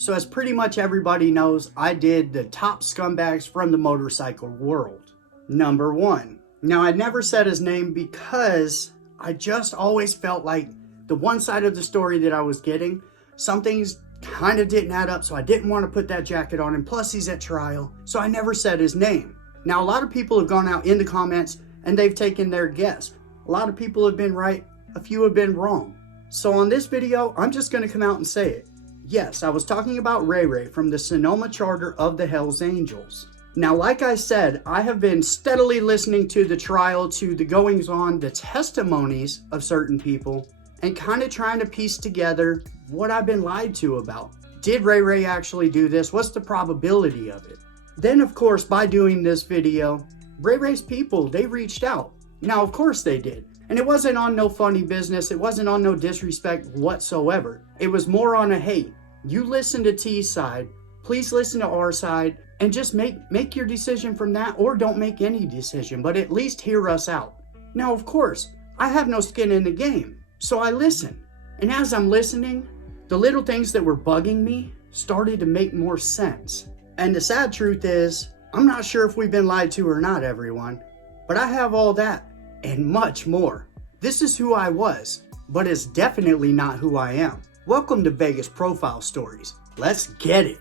So as pretty much everybody knows, I did the top scumbags from the motorcycle world. Number 1. Now, I never said his name because I just always felt like the one side of the story that I was getting, some things kind of didn't add up, so I didn't want to put that jacket on him. Plus, he's at trial, so I never said his name. Now, a lot of people have gone out in the comments and they've taken their guess. A lot of people have been right, a few have been wrong. So on this video, I'm just going to come out and say it. Yes, I was talking about Ray Ray from the Sonoma charter of the Hells Angels. Now, like I said, I have been steadily listening to the trial, to the goings on, the testimonies of certain people, and kind of trying to piece together what I've been lied to about. Did Ray Ray actually do this? What's the probability of it? Then, of course, by doing this video, Ray Ray's people, they reached out. Now, of course they did. And it wasn't on no funny business. It wasn't on no disrespect whatsoever. It was more on a, hey, you listen to T's side, please listen to our side, and just make your decision from that, or don't make any decision, but at least hear us out. Now, of course, I have no skin in the game, so I listen. And as I'm listening, the little things that were bugging me started to make more sense. And the sad truth is, I'm not sure if we've been lied to or not, everyone, but I have all that and much more. This is who I was, but it's definitely not who I am. Welcome to Vegas Profile Stories. Let's get it.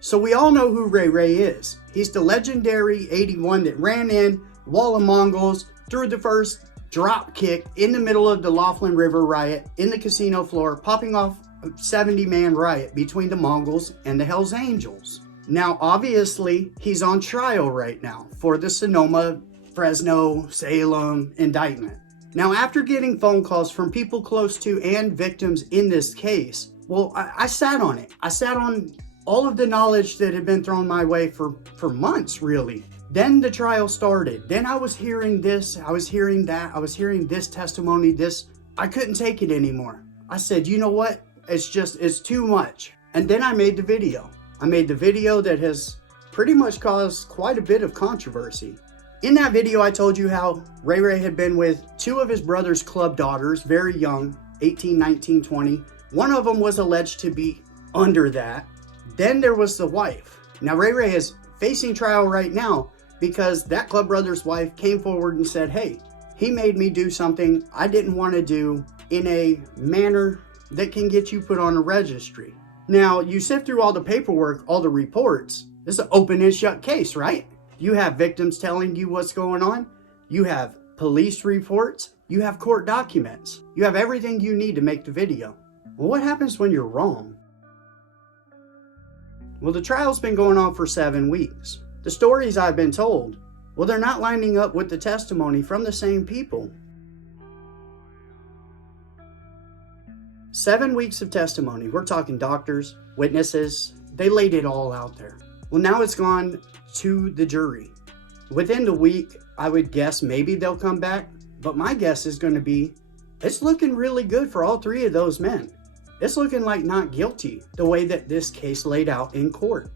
So we all know who Ray Ray is. He's the legendary 81 that ran in, wall of Mongols, threw the first drop kick in the middle of the Laughlin River riot in the casino floor, popping off a 70-man riot between the Mongols and the Hells Angels. Now, obviously, he's on trial right now for the Sonoma, Fresno, Salem indictment. Now, after getting phone calls from people close to and victims in this case, well, I sat on it. I sat on all of the knowledge that had been thrown my way for months, really. Then the trial started. Then I was hearing this, I was hearing that, I was hearing this testimony, this. I couldn't take it anymore. I said, you know what? It's too much. And then I made the video. I made the video that has pretty much caused quite a bit of controversy. In that video, I told you how Ray Ray had been with two of his brother's club daughters, very young, 18, 19, 20. One of them was alleged to be under that. Then there was the wife. Now, Ray Ray is facing trial right now because that club brother's wife came forward and said, hey, he made me do something I didn't want to do in a manner that can get you put on a registry. Now, you sift through all the paperwork, all the reports. This is an open and shut case, right? You have victims telling you what's going on. You have police reports. You have court documents. You have everything you need to make the video. Well, what happens when you're wrong? Well, the trial's been going on for 7 weeks. The stories I've been told, well, they're not lining up with the testimony from the same people. 7 weeks of testimony. We're talking doctors, witnesses. They laid it all out there. Well, now it's gone to the jury. Within the week, I would guess maybe they'll come back. But my guess is going to be, it's looking really good for all 3 of those men. It's looking like not guilty, the way that this case laid out in court.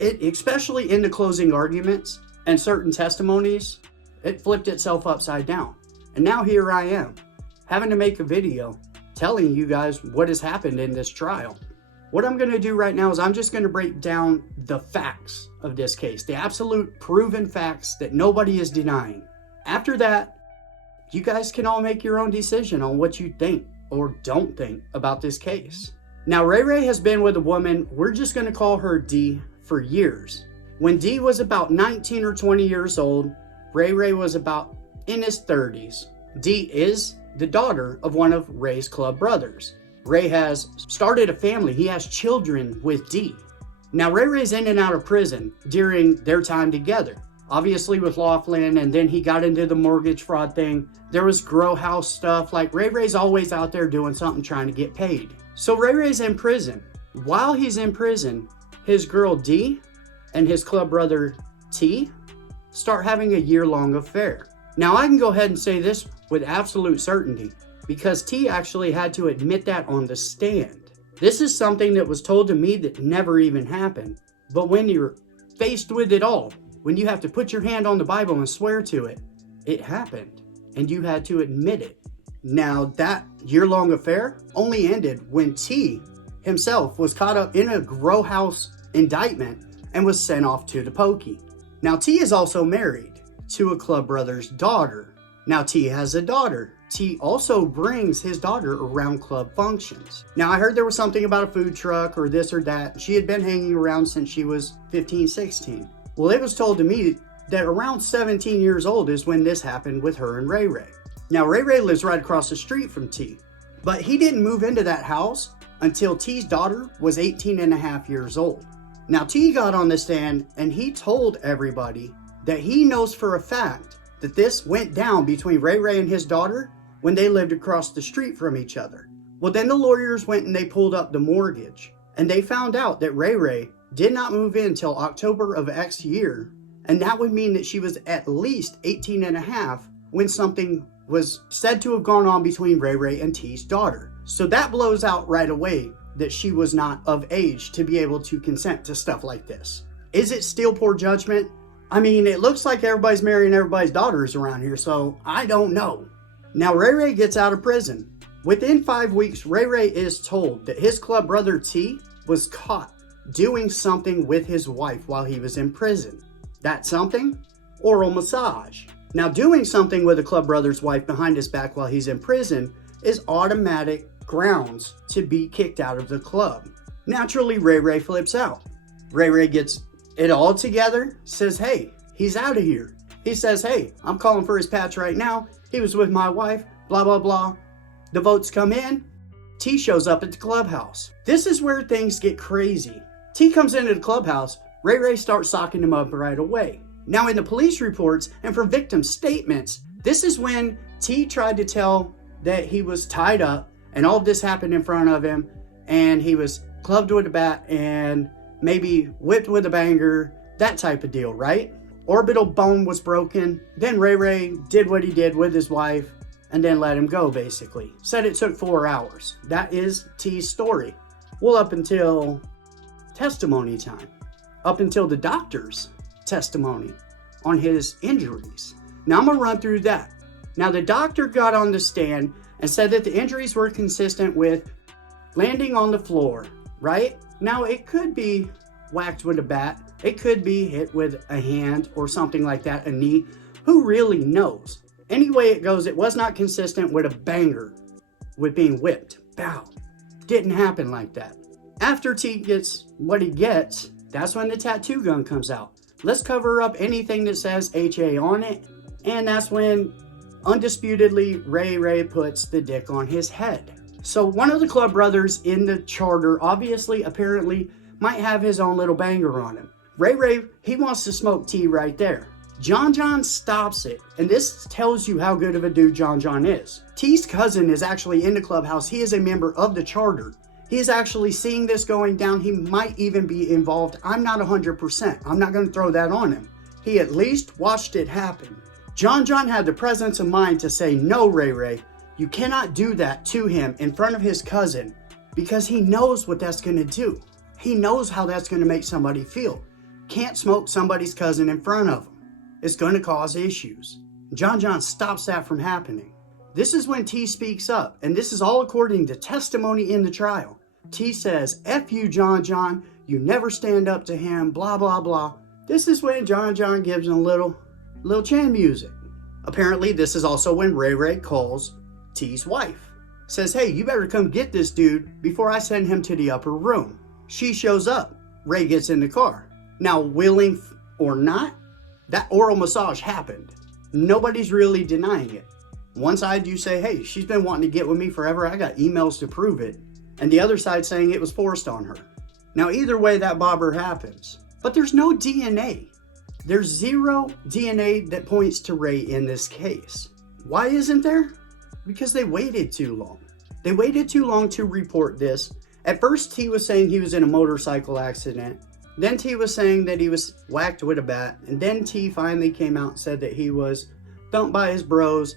Especially in the closing arguments and certain testimonies, it flipped itself upside down. And now here I am, having to make a video telling you guys what has happened in this trial. What I'm going to do right now is I'm just going to break down the facts of this case, the absolute proven facts that nobody is denying. After that, you guys can all make your own decision on what you think or don't think about this case. Now, Ray Ray has been with a woman, we're just going to call her D, for years. When D was about 19 or 20 years old, Ray Ray was about in his 30s. D is the daughter of one of Ray's club brothers. Ray has started a family. He has children with D. Now, Ray Ray's in and out of prison during their time together. Obviously with Laughlin, and then he got into the mortgage fraud thing. There was grow house stuff. Like, Ray Ray's always out there doing something, trying to get paid. So Ray Ray's in prison. While he's in prison, his girl D and his club brother T start having a year-long affair. Now, I can go ahead and say this with absolute certainty because T actually had to admit that on the stand. This is something that was told to me that never even happened. But when you're faced with it all, when you have to put your hand on the Bible and swear to it, it happened. and you had to admit it. Now, that year-long affair only ended when T himself was caught up in a grow house indictment and was sent off to the pokey. Now, T is also married to a club brother's daughter. Now, T has a daughter. T also brings his daughter around club functions. Now, I heard there was something about a food truck or this or that. She had been hanging around since she was 15, 16. Well, it was told to me that around 17 years old is when this happened with her and Ray Ray. Now, Ray Ray lives right across the street from T, but he didn't move into that house until T's daughter was 18 and a half years old. Now, T got on the stand and he told everybody that he knows for a fact that this went down between Ray Ray and his daughter when they lived across the street from each other. Well, then the lawyers went and they pulled up the mortgage, and they found out that Ray Ray did not move in till October of X year, and that would mean that she was at least 18 and a half when something was said to have gone on between Ray Ray and T's daughter. So that blows out right away that she was not of age to be able to consent to stuff like this. Is it still poor judgment? I mean, it looks like everybody's marrying everybody's daughters around here, so I don't know. Now, Ray Ray gets out of prison. Within 5 weeks, Ray Ray is told that his club brother T was caught doing something with his wife while he was in prison. That something? Oral massage. Now, doing something with a club brother's wife behind his back while he's in prison is automatic grounds to be kicked out of the club. Naturally, Ray Ray flips out. Ray Ray gets it all together, says, hey, he's out of here. He says, hey, I'm calling for his patch right now. He was with my wife, blah, blah, blah. The votes come in. T shows up at the clubhouse. This is where things get crazy. T comes into the clubhouse. Ray Ray starts socking him up right away. Now, in the police reports and from victim statements, this is when T tried to tell that he was tied up and all of this happened in front of him and he was clubbed with a bat and maybe whipped with a banger, that type of deal, right? Orbital bone was broken. Then Ray Ray did what he did with his wife and then let him go, basically. Said it took 4 hours. That is T's story. Well, up until testimony time. Up until the doctor's testimony on his injuries. Now, I'm going to run through that. Now, the doctor got on the stand and said that the injuries were consistent with landing on the floor, right? Now, it could be whacked with a bat. It could be hit with a hand or something like that, a knee. Who really knows? Any way it goes, it was not consistent with a banger, with being whipped. Bow. Didn't happen like that. After T gets what he gets, that's when the tattoo gun comes out. Let's cover up anything that says HA on it. And that's when, undisputedly, Ray Ray puts the dick on his head. So one of the club brothers in the charter, obviously, apparently, might have his own little banger on him. Ray Ray, he wants to smoke T right there. John stops it, and this tells you how good of a dude John is. T's cousin is actually in the clubhouse. He is a member of the charter. He is actually seeing this going down. He might even be involved. I'm not 100%. I'm not going to throw that on him. He at least watched it happen. John had the presence of mind to say, no, Ray Ray, you cannot do that to him in front of his cousin because he knows what that's going to do. He knows how that's going to make somebody feel. Can't smoke somebody's cousin in front of him. It's going to cause issues. John stops that from happening. This is when T speaks up, and this is all according to testimony in the trial. T says, F you, John, you never stand up to him, blah, blah, blah. This is when John gives him a little chan music. Apparently, this is also when Ray Ray calls T's wife. Says, hey, you better come get this dude before I send him to the upper room. She shows up. Ray gets in the car. Now, willing or not, that oral massage happened. Nobody's really denying it. One side you say, hey, she's been wanting to get with me forever. I got emails to prove it. And the other side saying it was forced on her. Now, either way, that bobber happens. But there's no DNA. There's zero DNA that points to Ray in this case. Why isn't there? Because they waited too long. They waited too long to report this. At first, T was saying he was in a motorcycle accident. Then T was saying that he was whacked with a bat. And then T finally came out and said that he was thumped by his bros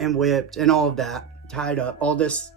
and whipped and all of that, tied up, all this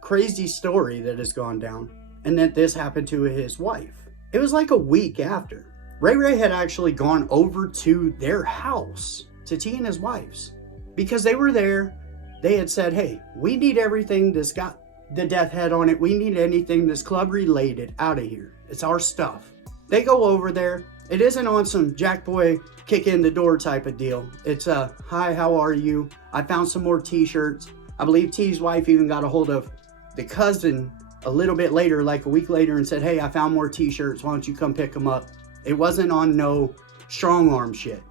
crazy story that has gone down. And that this happened to his wife. It was like a week after. Ray Ray had actually gone over to their house, to T and his wife's. because they were there. They had said, hey, we need everything that's got the death head on it. We need anything that's club related out of here. It's our stuff. They go over there. It isn't on some Jack Boy kick in the door type of deal. It's hi, how are you? I found some more t-shirts. I believe T's wife even got a hold of the cousin a little bit later, like a week later, and said, hey, I found more t-shirts. Why don't you come pick them up? It wasn't on no strong arm shit.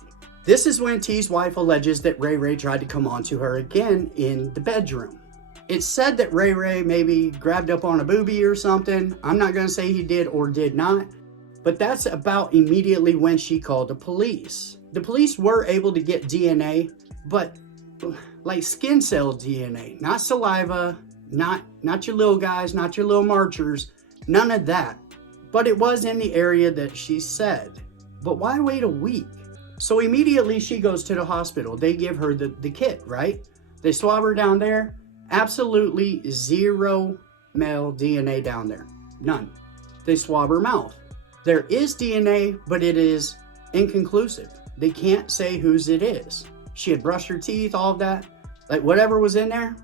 This is when T's wife alleges that Ray Ray tried to come on to her again in the bedroom. It's said that Ray Ray maybe grabbed up on a boobie or something. I'm not going to say he did or did not, but that's about immediately when she called the police. The police were able to get DNA, but like skin cell DNA, not saliva, not your little guys, not your little marchers, none of that. But it was in the area that she said. But why wait a week? So immediately she goes to the hospital. They give her the kit, right? They swab her down there. Absolutely zero male DNA down there. None. They swab her mouth. There is DNA, but it is inconclusive. They can't say whose it is. She had brushed her teeth, all of that. Like whatever was in there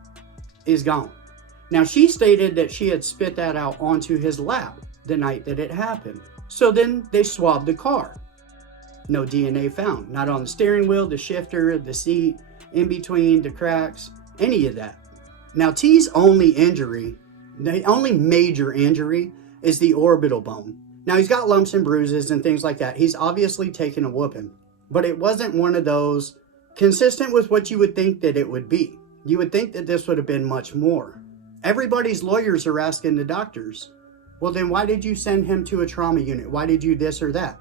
is gone. Now she stated that she had spit that out onto his lap the night that it happened. So then they swabbed the car. No DNA found. Not on the steering wheel, the shifter, the seat, in between, the cracks, any of that. Now T's only injury, the only major injury, is the orbital bone. Now he's got lumps and bruises and things like that. He's obviously taken a whooping, but it wasn't one of those consistent with what you would think that it would be. You would think that this would have been much more. Everybody's lawyers are asking the doctors, well then why did you send him to a trauma unit? Why did you this or that?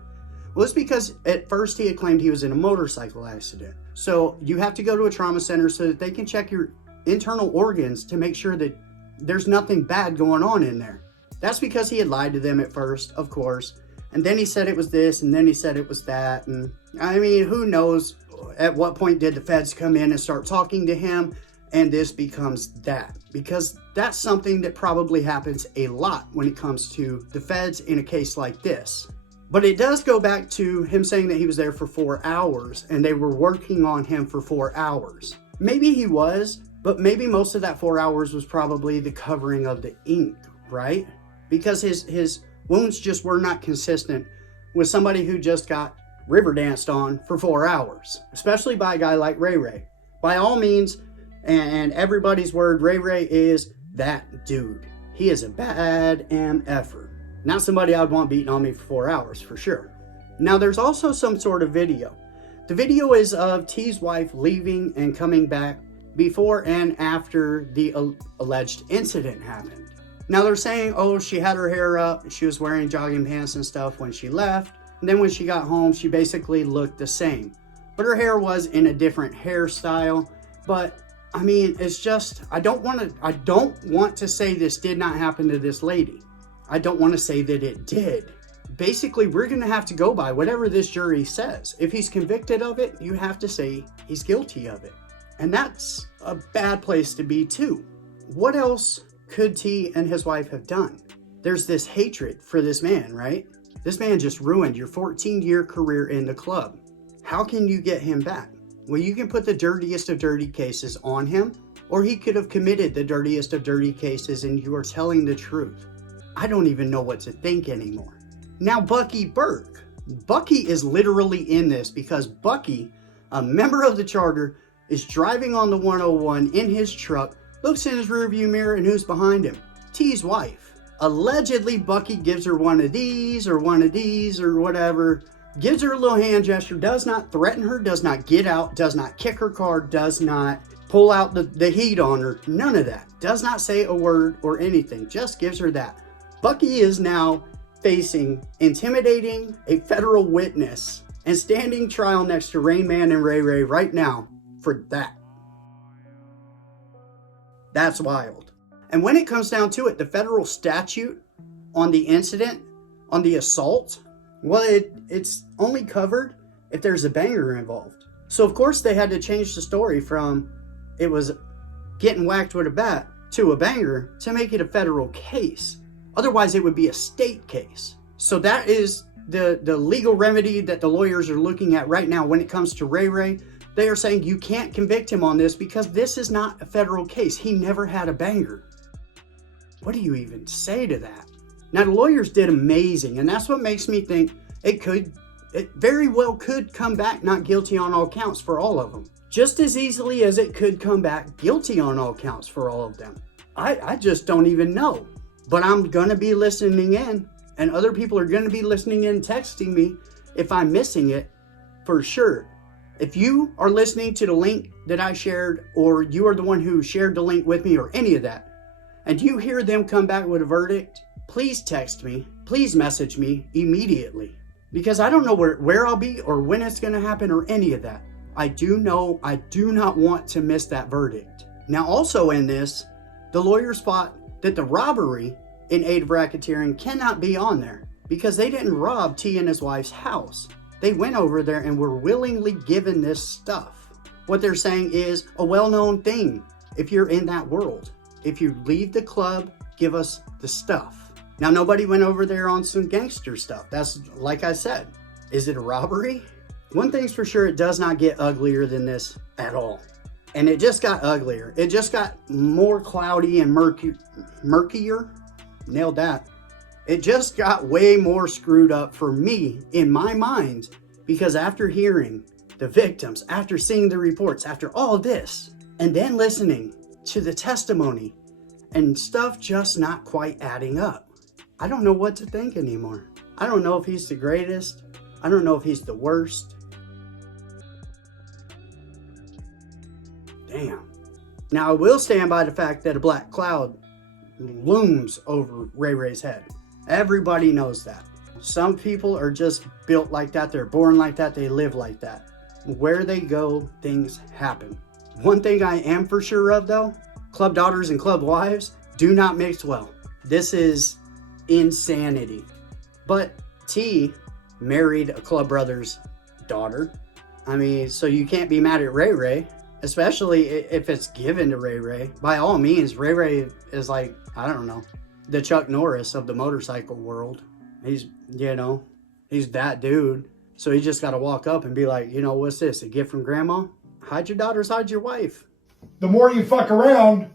Well, it's because at first he had claimed he was in a motorcycle accident. So you have to go to a trauma center so that they can check your internal organs to make sure that there's nothing bad going on in there. That's because he had lied to them at first, of course. And then he said it was this, and then he said it was that. And I mean, who knows at what point did the feds come in and start talking to him and this becomes that? Because that's something that probably happens a lot when it comes to the feds in a case like this. But it does go back to him saying that he was there for 4 hours and they were working on him for 4 hours. Maybe he was, but maybe most of that 4 hours was probably the covering of the ink, right? Because his wounds just were not consistent with somebody who just got river danced on for 4 hours, especially by a guy like Ray Ray. By all means, and everybody's word, Ray Ray is that dude. He is a bad MFer. Not somebody I'd want beating on me for 4 hours, for sure. Now, there's also some sort of video. The video is of T's wife leaving and coming back before and after the alleged incident happened. Now, they're saying, oh, she had her hair up, she was wearing jogging pants and stuff when she left, and then when she got home, she basically looked the same. But her hair was in a different hairstyle. But, I mean, it's just, I don't want to say this did not happen to this lady. I don't want to say that it did. Basically, we're going to have to go by whatever this jury says. If he's convicted of it, you have to say he's guilty of it. And that's a bad place to be too. What else could T and his wife have done? There's this hatred for this man, right? This man just ruined your 14-year career in the club. How can you get him back? Well, you can put the dirtiest of dirty cases on him, or he could have committed the dirtiest of dirty cases and you are telling the truth. I don't even know what to think anymore. Now, Bucky Burke. Bucky is literally in this because Bucky, a member of the charter, is driving on the 101 in his truck, looks in his rearview mirror, and who's behind him? T's wife. Allegedly, Bucky gives her one of these or whatever, gives her a little hand gesture, does not threaten her, does not get out, does not kick her car, does not pull out the heat on her, none of that. Does not say a word or anything, just gives her that. Bucky is now facing intimidating a federal witness and standing trial next to Rain Man and Ray Ray right now for that. That's wild. And when it comes down to it, the federal statute on the incident, on the assault, well, it's only covered if there's a banger involved. So of course they had to change the story from it was getting whacked with a bat to a banger to make it a federal case. Otherwise, it would be a state case. So that is the legal remedy that the lawyers are looking at right now when it comes to Ray Ray. They are saying you can't convict him on this because this is not a federal case. He never had a banger. What do you even say to that? Now, the lawyers did amazing, and that's what makes me think it very well could come back not guilty on all counts for all of them. Just as easily as it could come back guilty on all counts for all of them. I just don't even know. But I'm going to be listening in, and other people are going to be listening in, texting me if I'm missing it for sure. If you are listening to the link that I shared, or you are the one who shared the link with me, or any of that, and you hear them come back with a verdict, please text me, please message me immediately. Because I don't know where I'll be or when it's going to happen or any of that. I do know I do not want to miss that verdict. Now, also in this, the lawyers fought that the robbery in aid of racketeering cannot be on there because they didn't rob T and his wife's house. They went over there and were willingly given this stuff. What they're saying is a well-known thing if you're in that world. If you leave the club, give us the stuff. Now, nobody went over there on some gangster stuff. That's, like I said, is it a robbery? One thing's for sure, it does not get uglier than this at all. And it just got uglier. It just got more cloudy and murkier. Nailed that. It just got way more screwed up for me in my mind, because after hearing the victims, after seeing the reports, after all this, and then listening to the testimony and stuff just not quite adding up, I don't know what to think anymore. I don't know if he's the greatest. I don't know if he's the worst. Damn. Now, I will stand by the fact that a black cloud looms over Ray Ray's head. Everybody knows that. Some people are just built like that. They're born like that. They live like that. Where they go, things happen. One thing I am for sure of, though, club daughters and club wives do not mix well. This is insanity. But T married a club brother's daughter. I mean, so you can't be mad at Ray Ray, especially if it's given to Ray Ray. By all means, Ray Ray is like, I don't know, the Chuck Norris of the motorcycle world. He's that dude. So he just got to walk up and be like, what's this, a gift from grandma? Hide your daughters, hide your wife. The more you fuck around,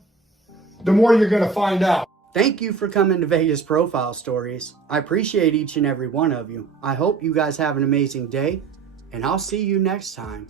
the more you're going to find out. Thank you for coming to Vegas Profile Stories. I appreciate each and every one of you. I hope you guys have an amazing day, and I'll see you next time.